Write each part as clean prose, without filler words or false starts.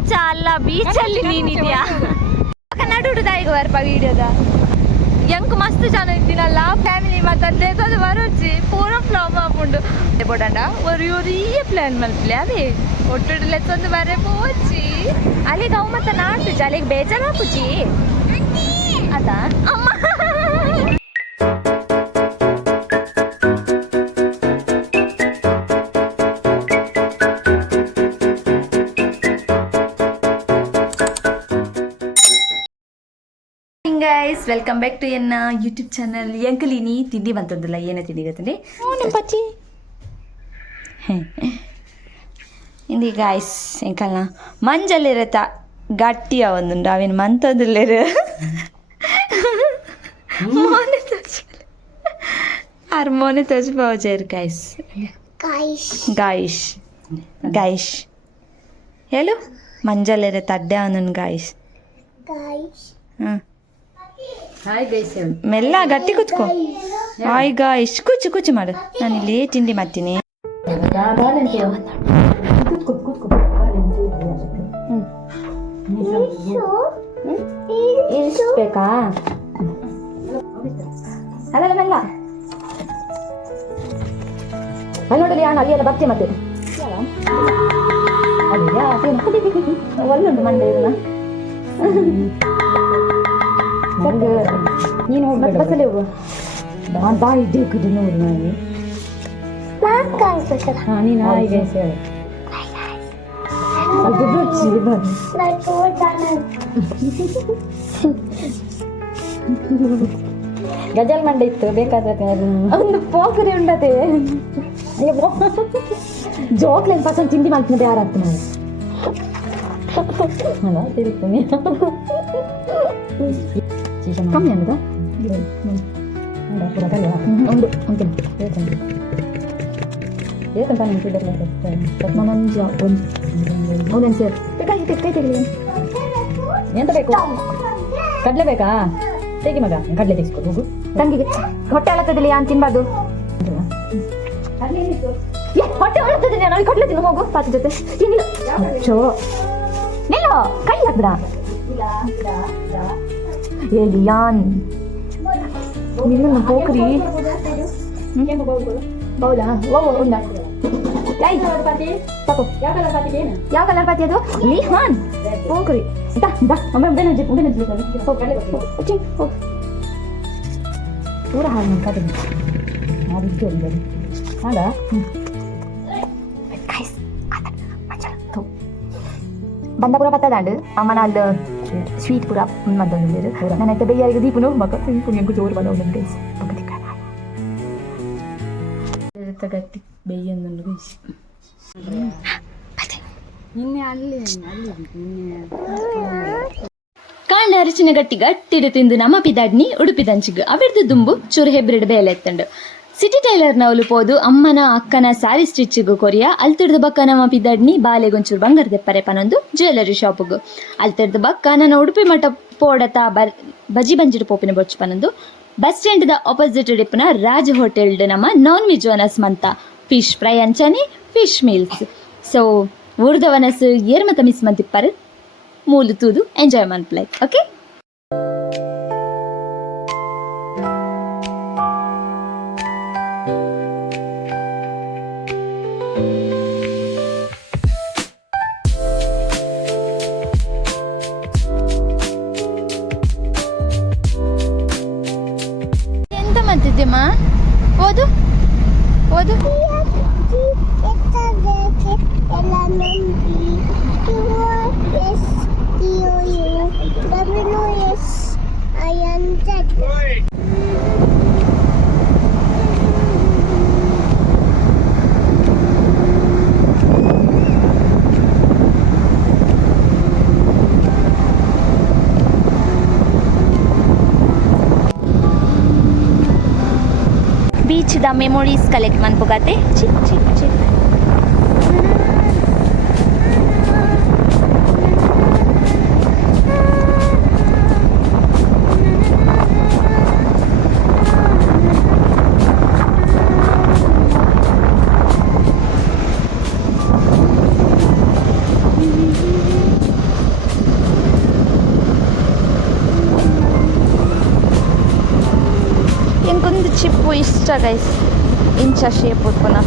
Beach ಅಲ್ಲ, ಬೀಚಲ್ಲಿ ನೀನಿದ್ಯಾ? ನಡುಡು ದಾಯಿಗೆ ಬರ್ಪ ವಿಡಿಯೋದ ಎಂಕ್ ಮಸ್ತ್ ಜನ ಇದ್ದೀನಲ್ಲ ಫ್ಯಾಮಿಲಿ ಮತ್ತೆ ಅದು ಬರೋಚಿ ಪೂರ ಫ್ಲಾಪ್ ಆಪುಂಡು ಬೋಡಂಡ ಒರಿಯ ಪ್ಲಾನ್ ಮಲ್ಪಲೆ ಅದೇ ಒಟ್ಟುಡ್ಲೆತ್ತೊಂದು ಬರೇ ಪೋಚಿ ಅಲ್ಲಿಗೆ ಅವು ಮತ್ತೆ ನಾಡ್ತುಜಿ ಅಲ್ಲಿಗೆ ಬೇಜಾರು ಹಾಕುಚಿ ಅದಾ ಅಮ್ಮ ಗೈಸ್ ವೆಲ್ಕಮ್ ಬ್ಯಾಕ್ ಟು ಎನ್ನ ಯೂಟ್ಯೂಬ್ ಚಾನಲ್ ಎಂಕಲಿನಿ ತಿಂಡಿ ಬಂತಂದಿಲ್ಲ ಏನೇ ತಿಂಡಿ ಗೊತ್ತಂడి ಪಚ್ಚಿ ಇಂದಿ ಗಾಯ್ಸ್ ಎಂಕಲ್ನ ಮಂಜಲ್ಲಿರತ್ತ ಗಟ್ಟಿಯ ಒಂದುಂಡು ಅವೇನು ಮಂತಂದಿಲ್ಲೇರು ಮೋನೆ ತೋಚಿಪೋಜಾರು ಗಾಯ್ಸ್ ಗಾಯ್ಸ್ ಗಾಯ್ಸ್ ಹೇಳು ಮಂಜಲ್ಲಿರತ್ತ ಅಡ್ಡೆ ಅವನು ಗಾಯ್ಸ್ ಹಾಂ ಮೆಲ್ಲ ಗಟ್ಟಿ ಕುತ್ಕೋ ಈಗ ಇಷ್ಟು ಕುಚ್ಚು ಕುಚ್ಚು ಮಾಡು ನಾನು ಇಲ್ಲಿ ತಿಂಡಿ ಮಾಡ್ತೀನಿ ಬೇಕಾ ಅಲ್ಲ ಮೆಲ್ಲ ನೋಡಲಿ ನಾನು ಅಲ್ಲಿ ಎಲ್ಲ ಬರ್ತೀಯ ಮತ್ತೆ ಒಳ್ಳುಂಟು ಮಂಡೆ ಇಲ್ಲ ನೀನು ಹೋಗಿ ಬಸ್ಸಲ್ಲಿ ಹೋಗು ಬಾಯಿ ದೇಕದು ನೋಡಿ ನಾನು ಹಾಂ ನೀನು ಹಾಗೆ ಹೇಳು ಗಜಲ್ ಮಂಡೆ ಇತ್ತು ಬೇಕಾದ್ರೆ ಒಂದು ಪೋಖರಿ ಉಂಡತೆ ಜೋಕ್ಲೇನು ಪಸಂದ್ ತಿಂಡಿ ಮಾಡ್ತೀನಿ ಯಾರಾಗ್ತೀನಿ ಅಲ್ಲ ತಿಳ್ತೀನಿ ಕಮ್ಮಿ ಅನ್ನದ ಒಂದು ಏತಂತ ಒಂದೊಂದು ಸೇರ್ ಬೇಕಾಗಿತ್ತು ಕೈ ತೆಗಲಿ ಎಂತ ಬೇಕು ಕಡಲೆ ಬೇಕಾ ತೆಗಿ ಮಗ ಕಡಲೆ ತೆಗಿಸ್ಕೊ ಹೋಗು ತಂಗಿಗೆ ಹೊಟ್ಟೆ ಅಳತದಿಲ್ಲ ಯಾನ್ ತಿನ್ಬಾರ್ದು ಹೊಟ್ಟೆ ಅಳತದಿಲ್ಲ ನಾನು ಕಡಲೆ ತಿನ್ನು ಹೋಗು ಪಾತ ಜೊತೆ ಏನಿಲ್ಲ ಚೋ ನಿಲ್ಲೋ ಕೈ ಹಾಕ್ಬಿಡ ಏಲಿಯಾನ್ ನಿನ್ನ ಹೋಗ್ರಿ ಬೌಲಾ ಓ ಉಂಡ ಯಾವ ಕಲರ್ ಪಾತಿ ಅದು ಲಿಹಾನ್ ಹೋಗ್ರಿ ಪೂರ ಹಾಲು ಕತೆ ಹಾಗ ಬಂದ ಪೂರ ಬತ್ತದಾಂಡು ಅಮ್ಮನ ಅಲ್ಲಿ ಸ್ವೀಟ್ ಪೂರ ಮದ್ದೊಂದು ನನ್ನೈತೆ ಬೆಯ್ಯಾರಿಗೆ ದೀಪನು ಮಗ ಪುಣ್ಯಂಕು ಜೋರು ಬಂದವನು ಗಟ್ಟಿ ಬೆಯ್ಯೊಂದು ಕಾಂಡ ಅರಿಚಿನ ಗಟ್ಟಿ ಗಟ್ಟಿಡು ತಿಂದು ನಮ್ಮ ಪಿದಾಡ್ನಿ ಉಡುಪಿದಂಚಿಗು ಅವಿಡ್ದು ದುಂಬು ಚೂರು ಹೆಬ್ರಿಡ್ ಬೇಲೆ ಎತ್ತಂಡು ಸಿಟಿ ಟೈಲರ್ನವಲು ಪೋದು ಅಮ್ಮನ ಅಕ್ಕನ ಸ್ಯಾರಿ ಸ್ಟಿಚ್ಚಿಗು ಕೊರಿಯ ಅಲ್ತಿಡ್ದು ಬಕ್ಕ ನಮ್ಮ ಪಿದಾಡ್ನಿ ಬಾಲೆಗೊಂಚೂರು ಬಂಗಾರ ದೆಪ್ಪರೆ ಪನೊಂದು ಜ್ಯುವೆಲರಿ ಶಾಪ್ಗು ಅಲ್ತಿಡ್ದು ಬಕ್ಕ ನನ್ನ ಉಡುಪಿ ಮಠ ಪೋಡತ ಬಜಿ ಬಂಜಿಡು ಪೋಪಿನ ಬೊಚ್ಚು ಪನೊಂದು ಬಸ್ ಸ್ಟ್ಯಾಂಡ್ ಆಪೋಸಿಟ್ ಡಿಪ್ನ ರಾಜ್ ಹೋಟೆಲ್ಡ್ ನಮ್ಮ ನಾನ್ ವೆಜ್ ಓನರ್ಸ್ ಮಂತ ಫಿಶ್ ಫ್ರೈ ಅಂಚನೆ ಫಿಶ್ ಮೀಲ್ಸ್ ಸೊ ಊರ್ದವನಸ್ ಏರ್ ಮತ ಮಿಸ್ ಮಂತಿಪ್ಪರು ಮೂಲು ತೂದು ಎಂಜಾಯ್ ಮನ್ಪ್ಲೈ ಓಕೆ ಎಂತ ಮಾಡ್ತಿದ್ದೆಮ್ಮ ಓದು ಓದು ಬೀಚ್ ದ ಮೆಮೊರೀಸ್ ಕಲೆಕ್ಟ್ ಮನ್ಪುಗತ್ತೆ ಚಿಕ್ ಚಿಕ್ ಚಿಕ್ ಚಿಪ್ಪು ಇಷ್ಟ ಗೈಸ್ ಇಂಚ ಶೇಪ್ ಪುನಃ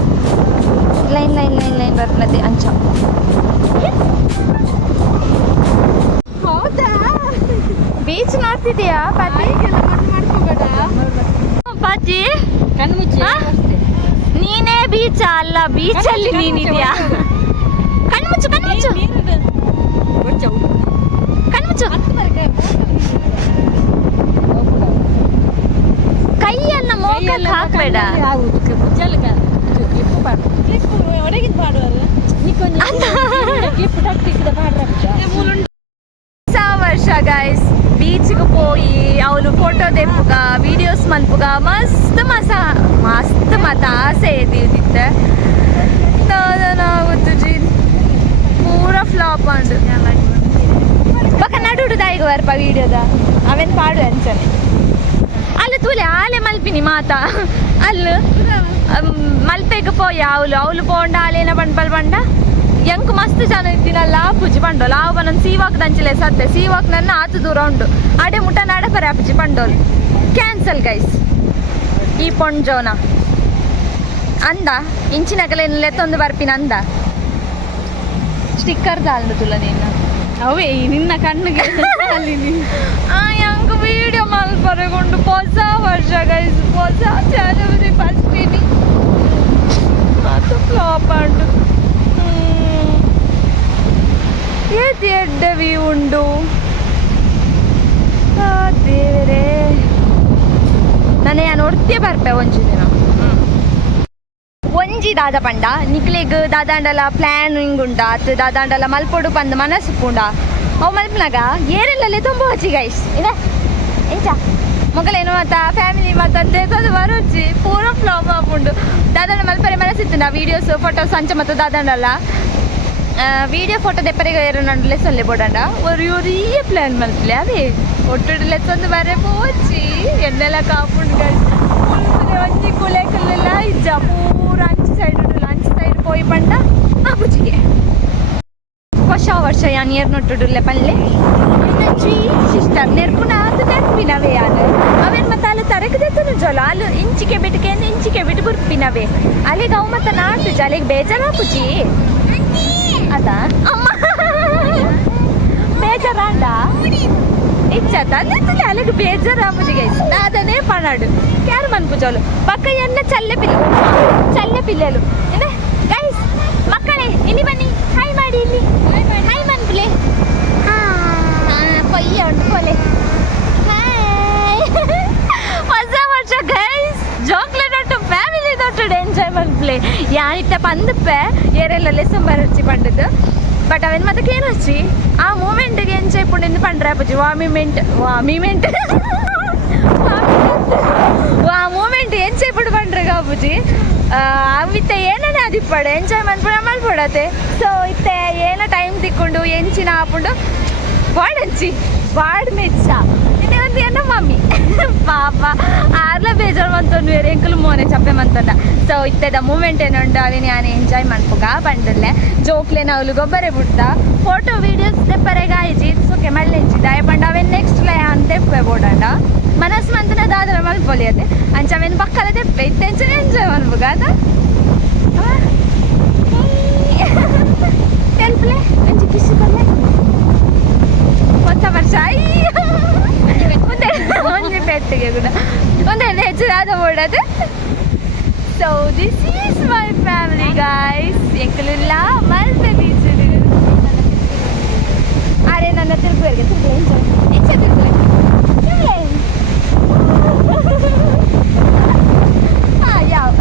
ಲೈನ್ ಲೈನ್ ಲೈನ್ ಲೈನ್ ಬರ್ತದೆ ಅಂಚ. ಹೌದಾ ಬೀಚ್ ನೋಡ್ತಿದ್ಯಾ ಪಾತಿ? ಪಾತಿ ಕಣ್ಣು ಮುಚ್ಚಿ ನೀನೇ ಬೀಚ್ ಅಲ್ಲ, ಬೀಚಲ್ಲಿ ನೀನಿದ್ಯಾ? ಕಣ್ಮುಚ್ಚು ಕಣ್ಮುಚ್ಚು ಕಣ್ಮುಚ್ಚು. ಕೈಯನ್ನ ಮೋಕಕ್ಕೆ ಹಾಕ್ಬೇಡ. ವರ್ಷ ಗೈಸ್ ಬೀಚ್ಗೆ పోయి ಅವಳು ಫೋಟೋ ತೆಪ್ಪುಗ ವೀಡಿಯೋಸ್ ಮಲ್ಪುಗ ಮಸ್ತ್ ಮಸ್ತ್ ಮತಾಸೆ ಎದ್ದಿದ್ದೆ ನಾಗುತ್ತುಜಿ ಪೂರ ಫ್ಲಾಪ್ ಅಂಡು ಪಕ್ಕ ನಡುಡು ದಾಯಿಗೆ ಬರ್ಪ ವೀಡಿಯೋದ ಅವೇನು ಪಾಡು ಅಂಚನೆ ಅಲ್ಲಿ ತೂಲೆ ಆಲೆ ಮಲ್ಪಿನಿ ಮಾತಾ ಅಲ್ಲಿ ಮಲ್ಪೆಗೆ ಪೋಯ ಅವಳು ಪೋಂಡ ಆಲೇನ ಬಂಡ್ಬಲ್ ಬಂಡ ಎಂಕ್ ಮಸ್ತ್ ಜನ ಇದ್ದಿನಲ್ಲ ಪುಜಿ ಪಂಡೋಲ್ ಅವ ನನ್ನ ಸೀವಾಕ್ ದಂಚಲೆ ಸದ್ದೆ ಸೀವಾಕ್ ನನ್ನ ಆತು ದೂರ ಉಂಡು ಅಡೆ ಮುಟ್ಟ ನಡಪರೆ ಅಪ್ಪಜಿ ಪಂಡೋಲ್ ಕ್ಯಾನ್ಸಲ್ ಗೈಸ್ ಈ ಪೊಂಜೋನ ಅಂದ ಇಂಚಿನಕಲೆ ಲೆತ್ತೊಂದು ಬರ್ಪಿನ ಅಂದ ಸ್ಟಿಕ್ಕರ್ ದಾಲ್ದು ತುಲ ನೀನು ಅವೇ ನಿನ್ನ ಕಣ್ಣಿಗೆ ಎಂಕ್ ವಿಡಿಯೋ ಮಲ್ಪರೆಗೊಂಡು ಹೊಸ ವರ್ಷ ಗೈಸ್ ಹೊಸ ಜನವರಿ ಫಸ್ಟಿನಿ ಅದು ಫ್ಲಾಪ್ ಅಂಡು ಏತಿ ಎಡ್ಡವಿ ಉಂಡು ದೇವರೇ ನಾನೇ ನೋಡ್ತೇ ಬರ್ಪೆ ಒಂಜಿ ದಿನ ಒಂಜಿ ದಾದ ಪಂಡ ನಿಕ್ಲೆಗ್ ದಾದಾಂಡಲ ಪ್ಲಾನಿಂಗ್ ಉಂಡ ಅತ್ ದಾದಾಂಡಲ ಮಲ್ಪೊಡು ಪಂದ್ ಮನಸ್ಸು ಪುಂಡ ಅವು ಮಲ್ಪನಾಗ ಏರೆಲ್ಲೇ ತುಂಬ ಹಚ್ಚಿ ಗೈಸ್ ಇದೆ ಎಂಚ ಮಗಳೇನು ಮತ್ತ ಫ್ಯಾಮಿಲಿ ಮತ್ತೆ ಬರೋಚ್ಚಿ ಪೂರ ಫ್ಲಾಪ್ ಆಪುಂಡು ದಾದಾಂಡ ಮಲ್ಪರೆ ಮನಸ್ಸಿತ್ತು ನಾ ವೀಡಿಯೋಸ್ ಫೋಟೋಸ್ ಅಂಚ ಮತ್ತು ದಾದಾಂಡಲ್ಲ വീഡിയോ ഫോട്ടോ തെപ്പരെ കയറുന്നുണ്ട് ലെസ്സല്ലേ പോടണ്ട ഒരേ പ്ലാൻ മനസ്സിലെ അതെ ഒട്ടൊരു ലെസ്സൊന്ന് വരെ പോച്ചി എന്നെല്ലാം കാപ്പുണ്ട് ಒಂಜಿ ಕುಲೆಕಲ್ಲೆಲ್ಲ ಇಜ್ಜ ಪೂರ ಅಂಚು ಸೈಡ್ ಪೋಯಿ ಪಂಡ ಆ ಬುಜಿಗೆ ಹೊಸ ವರ್ಷ ಯಾನ್ ಏರ್ನೊಟ್ಟುಡುಲ್ಲೆ ಪಲ್ಲೆ ಸಿಸ್ಟರ್ ನೆರ್ಪುನ ಅದು ನೆರ್ಪಿನವೇ ಯಾನು ಅವೇನು ಮತ್ತೆ ಅಲ್ಲಿ ತರಕದೆತ್ತನು ಜೋಲ ಅಲ್ಲಿ ಇಂಚಿಕೆ ಬಿಟ್ಟು ಬುರ್ಪಿನವೇ ಅಲ್ಲಿಗೆ ಅವು ಮತ್ತೆ ನಾಟು ಅಲ್ಲಿಗೆ ಬೇಜಾರ ಪುಜಿ ಅದಾ ಅಮ್ಮ ಬೇಜಾರಾಂಡ ఇచ్చా అలాగే బేజారా ముజిగా నాదనే పడాడు క్యారు మనుపుజోలు పక్క ఎన్న చల్లె పిల్లలు గైస్ ಮಕ್ಕಳೇ ಇಲ್ಲಿ ಬನ್ನಿ ಹಾಯ್ ಮಾಡಿ ಇಲ್ಲಿ ಹಾಯ್ ಮನ್ಪ್ಲೆ ಪಯ್ಯ ಉಂಟುಕೋಲೆ ಹಾಯ್ ಹೊಸ ವರ್ಷ ಗೈಸ್ ಜೋಕ್ಲೇಟ್ ಉಂಟು ಫ್ಯಾಮಿಲಿ ತೊಟ್ಟು ಎಂಜಾಯ್ ಮನ್ಪ್ಲೆ ಯಾನಿಟ್ಟ ಪಂದಪ್ಪೆ ಏರೆಲ್ಲ ಲೆಸನ್ ಬರಚ್ಚಿ ಪಂಡದು ಬಟ್ ಅವನ್ ಮತ್ತೆ ಏನು ಹಚ್ಚಿ ಆ ಮೂಮೆಂಟ್ಗೆ ಎಂಜಾಯ್ ಪುಂಡಿಂದ ಪಂಡ್ರೆ ಅಪ್ಪಜಿ ವಾಮಿಮೆಂಟ್ ಆ ಮೂಮೆಂಟ್ ಎಂಜಾಯ್ ಪುಡು ಪಂಡ್ರೆ ಅಪ್ಪಜಿ ಅವಿತ್ತೆ ಏನನೇ ಅದಿಪ್ಪಡು ಎಂಜಾಯ್ ಮನ್ಪುಡ ಮಲ್ಪಡತ್ತೆ ಸೊ ಇತ್ತೆ ಏನೋ ಟೈಮ್ ತಿಕ್ಕೊಂಡು ಎಂಚಿನ ಹಾಪುಂಡು ಬಾಡಂಚಿ ಬಾಡ್ ಮೆಚ್ಚ ಇನ್ನೇ ಒಂದು ಏನೋ ಮಮ್ಮಿ ಪಾಪ ಆರ್ಲ ಬೇಜಾರು ಮಂತೊಂಡು ಬೇರೆ ಎಂಕಲು ಮೋನೆ ಚಪ್ಪೆ ಮಂತೊಂಡ ಸೊ ಇತ್ತೆದ ಮೂಮೆಂಟ್ ಏನುಂಡು ಅವೇನು ನಾನು ಎಂಜಾಯ್ ಮನ್ಪುಗ ಬಂಡಲ್ಲೇ ಜೋಕ್ಲೆ ನಾವು ಗೊಬ್ಬರ ಬಿಡ್ತ ಫೋಟೋ ವೀಡಿಯೋಸ್ ತೆಪ್ಪರೆಗ ಆಯ್ಜಿ ಸುಕ್ಕೆ ಮಳ್ಳೆಂಚಿ ದಾಯ ಪಂಡ ಅವೇನು ನೆಕ್ಸ್ಟ್ ಲೈ ಅಂತ ತೆಪ್ಪೆ ಬೋಡಂಡ ಮನಸ್ಸು ಮಂತನ ದಾದ್ರ ಮಲ್ಪೊಲಿಯದೆ ಅಂಚ ಅವೇನು ಪಕ್ಕದ ತೆಪ್ಪೆ ಇತ್ತೆಂಚು ಎಂಜಾಯ್ ಮನ್ಪುಗ ಅದ ತೆಲ್ಪ್ಲೆ ಅಂಚಿ ಕಿಸಿಕೊಲ್ಲೆ ಹೊಸ ವರ್ಷ ಮುಂದೆ ಒಂದೇ ಪೆಟ್ಟಿಗೆ ಕೂಡ ಒಂದೇ ಹೆಚ್ಚಾದ ಓಡೋದು so this is my family guys ಎಂಕಲಿಲ್ಲ ಮಲ್ಪೆ ಬೀಚ್ ಅರೆ ನನ್ನ ತಿರುಗುವರಿಗೆ ತಿರುಗುಲೆ ಯಾವ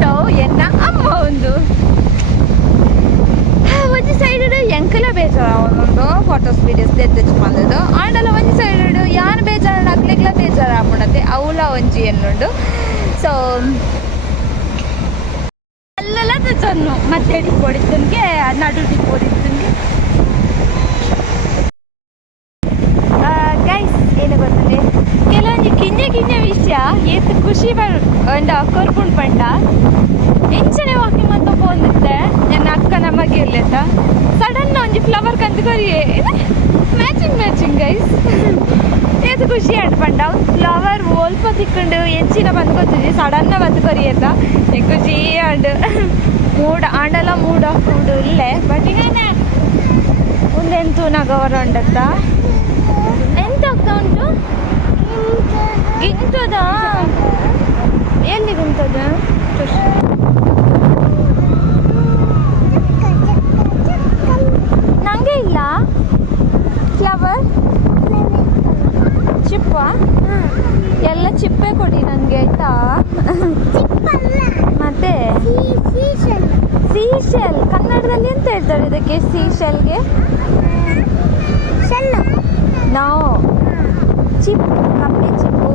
ಸೊ ಎನ್ನ ಅಮ್ಮ ಒಂದು ಒಂಜಿ ಸೈಡ್ ಎಂಕಲ ಬೇಜಾರ ಒಂದೊಂದು ಫೋಟೋಸ್ ವೀಡಿಯೋಸ್ ತೆಚ್ಚು ಬಂದದ್ದು ಆಂಡಲ ಒಂಜಿ ಸೈಡ್ ಯಾರು ಬೇಜಾರ ಅಕ್ಲೆಗ್ಲ ಬೇಜಾರ ಆಪುಂಡತೆ ಅವಳ ಒಂಜಿ ಎನ್ನುಂಡು ಸೊ ಅಲ್ಲೆಲ್ಲ ತೆಚ್ಚನ್ನು ಮತ್ತೆ ಡಿಕ್ಕೋಡಿದ್ದನ್ಗೆ ನಡು ಡಿಕ್ಕೋಡಿದ್ದನ್ಗೆ ಗೈಸ್ ಏನು ಗೊತ್ತದೆ ಕೆಲವೊಂದು ಕಿಂಜೆ ವಿಷಯ ಏತ್ ಖುಷಿ ಬಂಡ ಕೊರ್ಪುಂಡು ಪಂಡ ಎಂಚನೆ ವಾಕಿಂಗ್ ಅಂತ ಬಂದಿತ್ತೆ ನನ್ನ ಅಕ್ಕ ನಮಗೆ ಇರ್ಲೇತ ಸಡನ್ ಒಂಜಿ ಫ್ಲವರ್ ಕಂದು ಕೊರಿಯೇ ಮ್ಯಾಚಿಂಗ್ ಗೈಸ್ ಏದು ಖುಷಿ ಅನ್ಪಂಡ ಫ್ಲವರ್ ಓಲ್ಪ ತಿಕ್ಕೊಂಡು ಎಂಚಿನ ಬಂದು ಗೊತ್ತಿದ್ವಿ ಸಡನ್ನ ಬಂದು ಕೊರಿಯತ್ತ ಖುಷಿ ಅಂಡು ಮೂಡ್ ಆಂಡಲ ಮೂಡ್ ಆಫ್ ಉಂಡು ಇಲ್ಲೇ ಬಟ್ ಈಗ ಒಂದೆಂತೂ ನಗವರ ಉಂಡತ್ತ ಎಂತ ಆಗ್ತಾ ಉಂಟು ಇಂಥದ ಎಲ್ಲಿಗೆ ಉಂಟದ ನಂಗೆ ಇಲ್ಲ ಫ್ಲವರ್ ಚಿಪ್ಪ ಎಲ್ಲ ಚಿಪ್ಪೆ ಕೊಡಿ ನನಗೆ ಆಯ್ತಾ ಮತ್ತೆ ಸೀಶೆಲ್ ಕನ್ನಡದಲ್ಲಿ ಎಂತ ಹೇಳ್ತಾರೆ ಇದಕ್ಕೆ ಸೀಶೆಲ್ಗೆ ನಾವು ಚಿಪ್ಪು ಕಪ್ಪೆ ಚಿಪ್ಪು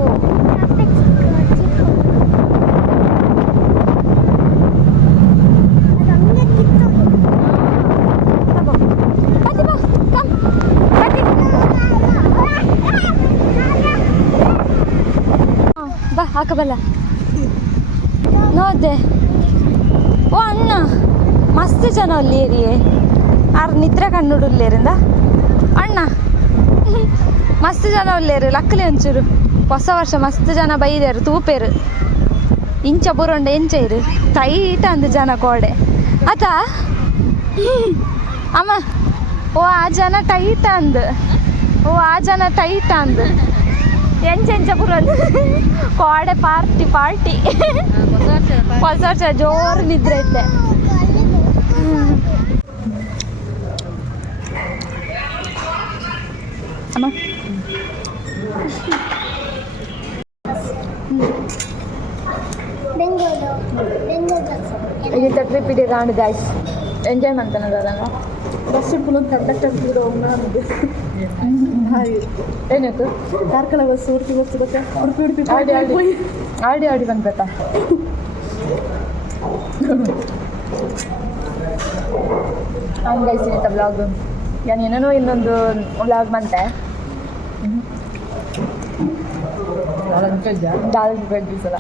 ಬಾ ಹಾಕಬಲ್ಲ ನೋಡ್ದೆ ಓ ಅಣ್ಣ ಮಸ್ತ್ ಜನ ಒಲ್ಲೇರಿಯೇ ಆರು ನಿದ್ರೆ ಕಣ್ಣುಡುಲ್ಲೇರಿಂದ ಅಣ್ಣ ಮಸ್ತ್ ಜನ ಒಲ್ಲೇರು ಲಕ್ಕಲೆ ಒಂಚೂರು ಹೊಸ ವರ್ಷ ಮಸ್ತ್ ಜನ ಬೈದೇರು ತೂಪೇರು ಇಂಚ ಬುರುಂಡ ಎಂಚೈರು ಟೈಟ್ ಅಂದು ಜನ ಕೋಡೆ ಆತಾ ಅಮ್ಮ ಓ ಆ ಜನ ಟೈಟ್ ಅಂದು ಎಂಚ ಬುರಂದು ಕೋಡೆ ಪಾರ್ಟಿ ಹೊಸ ವರ್ಷ ಜೋರು ನಿದ್ರೆ ಐತೆ ಅಮ್ಮ ఇది ట్రిప్ ఇది రాండి గైస్ ఎంజాయ్ మంతనగా ಬಸ್ ಪುನಃ ಕಂಡಕ್ಟರ್ ಕೂಡ ಏನಾಯ್ತು ಕಾರ್ಕಳ ಬಸ್ ಉಡುಪಿ ಬಸ್ ಗೊತ್ತಾ ಉಡುಪಿ ಆಡಿ ಬಂದ್ಬೇಕಾ ಅವ್ನು ಗೈಸ್ ಇನ್ನಿತ್ತ ಬ್ಲಾಗ್ ನಾನು ಏನೇನೋ ಇನ್ನೊಂದು ಬ್ಲಾಗ್ ಬಂತೆ ಸಲ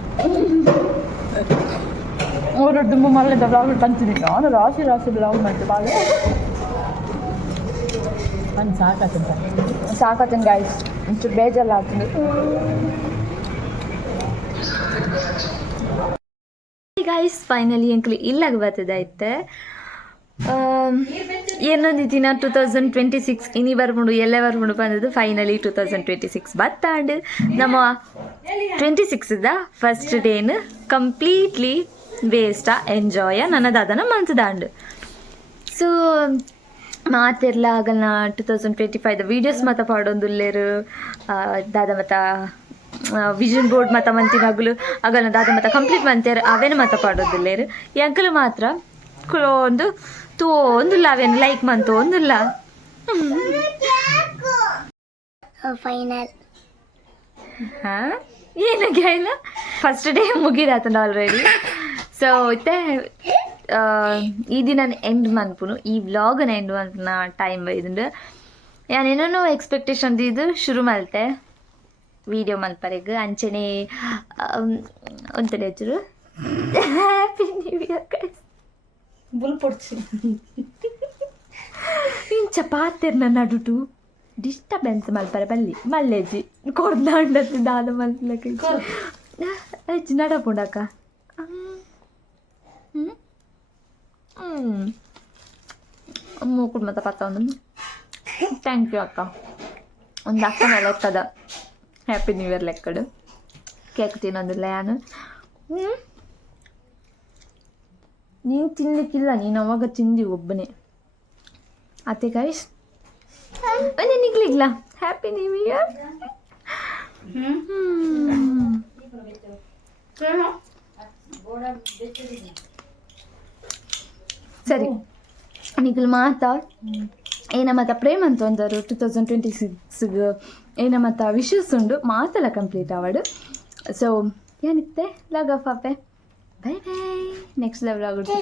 ಅವರು ತುಂಬ ಮರಳಿದ್ದ ಬ್ಲಾಗ್ ಬಂತೀನಿ ನಾನು ರಾಶಿ ಬ್ಲಾಗ್ ಮಾಡ್ತೆ ಬಾಳ ಸಾಕತ್ತನ್ ಗೈಸ್ ಒಂಚೂರು ಬೇಜಾರಲ್ಲ ಆಗ್ತದೆ ಗೈಸ್ ಫೈನಲಿ ಅಂಕಲ್ ಇಲ್ಲಾಗ ಬರ್ತದೈತೆ ಏನೊಂದು ದಿನ 2026 ಇನಿ ಬರ್ಬೋದು ಎಲ್ಲೇ ಬರ್ಬೋದು ಬಂದದ್ದು ಫೈನಲಿ 2026 ಬತ್ತಾಂಡು ನಮ್ಮ 26ದ ಫಸ್ಟ್ ಡೇನು ಕಂಪ್ಲೀಟ್ಲಿ ವೇಸ್ಟಾ ಎಂಜಾಯ ನನ್ನ ದಾದನ ಮಂತದಾಂಡು ಸೊ ಮಾತೆರ್ಲ ಆಗಲ್ನ 2025ದ ವೀಡಿಯೋಸ್ ಮಾತ ಪಾಡೊಂದುಲ್ಲೇರು ದಾದ ಮತ್ತ ವಿಷನ್ ಬೋರ್ಡ್ ಮತ ಮಂತಿನಾಗಲು ಆಗಲ್ನ ದಾದ ಮತ ಕಂಪ್ಲೀಟ್ ಮಂತೇರು ಅವೇನು ಮತ ಪಾಡೋದಿಲ್ಲೇರು ಈ ಅಂಕಲ್ ಮಾತ್ರ ಒಂದು ತೋಂದುಲ್ಲ ಅವೇನು ಲೈಕ್ ಮಂತೋಂದುಲ್ಲ ಫೈನಲ್ ಹಾಂ ಏನಕ್ಕೆ ಇಲ್ಲ ಫಸ್ಟ್ ಡೇ ಮುಗಿದಾತಂಡ ಆಲ್ರೆಡಿ ಸೊ ಇತ್ತೆ ಈ ದಿನ ಎಂಡ್ ಮನ್ಪುನು ಈ ವ್ಲಾಗನ್ನ ಎಂಡ್ ಮನ್ಪುನ ಟೈಮ್ ಬೈದುಂಡು ಯಾನೇನೋ ಎಕ್ಸ್ಪೆಕ್ಟೇಷನ್ ಇದು ಶುರು ಮಲ್ತೆ ವಿಡಿಯೋ ಮಲ್ಪರೆಗ್ ಅಂಚನೆ ಒಂತಡೆ ಹಚ್ಚರು ಹ್ಯಾಪಿ ನ್ಯೂ ಇಯರ್ ಗೈಸ್ ಬುಲ್ ಪೊಡ್ಚಿ ಇಂಚ ಪಾತೆರ್ನ ನಡುಟು ಡಿಸ್ಟರ್ಬೆನ್ಸ್ ಮಲ್ಪರೆ ಬಲ್ಲಿ ಮಲ್ಲೇಜಿ ಕೊಡ್ದಾಂಡತ್ತು ದಾದ ಮಲ್ಪಲಕ್ಕೆ ಹೆಚ್ಚು ನಡಪುಂಡಕ್ಕ ಮೂಕುಡು ಮತ್ತೆ ಪತ್ತ ಒಂದು ಥ್ಯಾಂಕ್ ಯು ಅಕ್ಕ ಒಂದು ಅಕ್ಕನ ಲೆಕ್ಕದ ಹ್ಯಾಪಿ ನ್ಯೂ ಇಯರ್ ಲೆಕ್ಕಡು ಕೇಕ್ ತಿನ್ನೋದಿಲ್ಲ ನಾನು ನೀನು ತಿನ್ಲಿಕ್ಕಿಲ್ಲ ನೀನು ಅವಾಗ ತಿಂದಿ ಒಬ್ಬನೇ ಅತ್ತೆ ಗೈಸ್ ಒಂದೇ ನಿಗ್ಲಿಲ್ಲ ಹ್ಯಾಪಿ ನ್ಯೂ ಇಯರ್ ಸರಿ ನಿಖಿಲ್ ಮಾತ ಏನ ಮತ್ತ ಪ್ರೇಮ್ ಅಂತ ಒಂದರು 2026 ಏನ ಮತ್ತ ವಿಶಸ್ ಉಂಡು ಮಾತೆಲ್ಲ ಕಂಪ್ಲೀಟ್ ಆವಡು ಸೊ ಏನಿತ್ತೆ ಲಾಗ್ ಆಫ್ ಆಪೆ ಬೈ ಬೈ ನೆಕ್ಸ್ಟ್ ಲೆವೆಲ್ ಆಗೋದು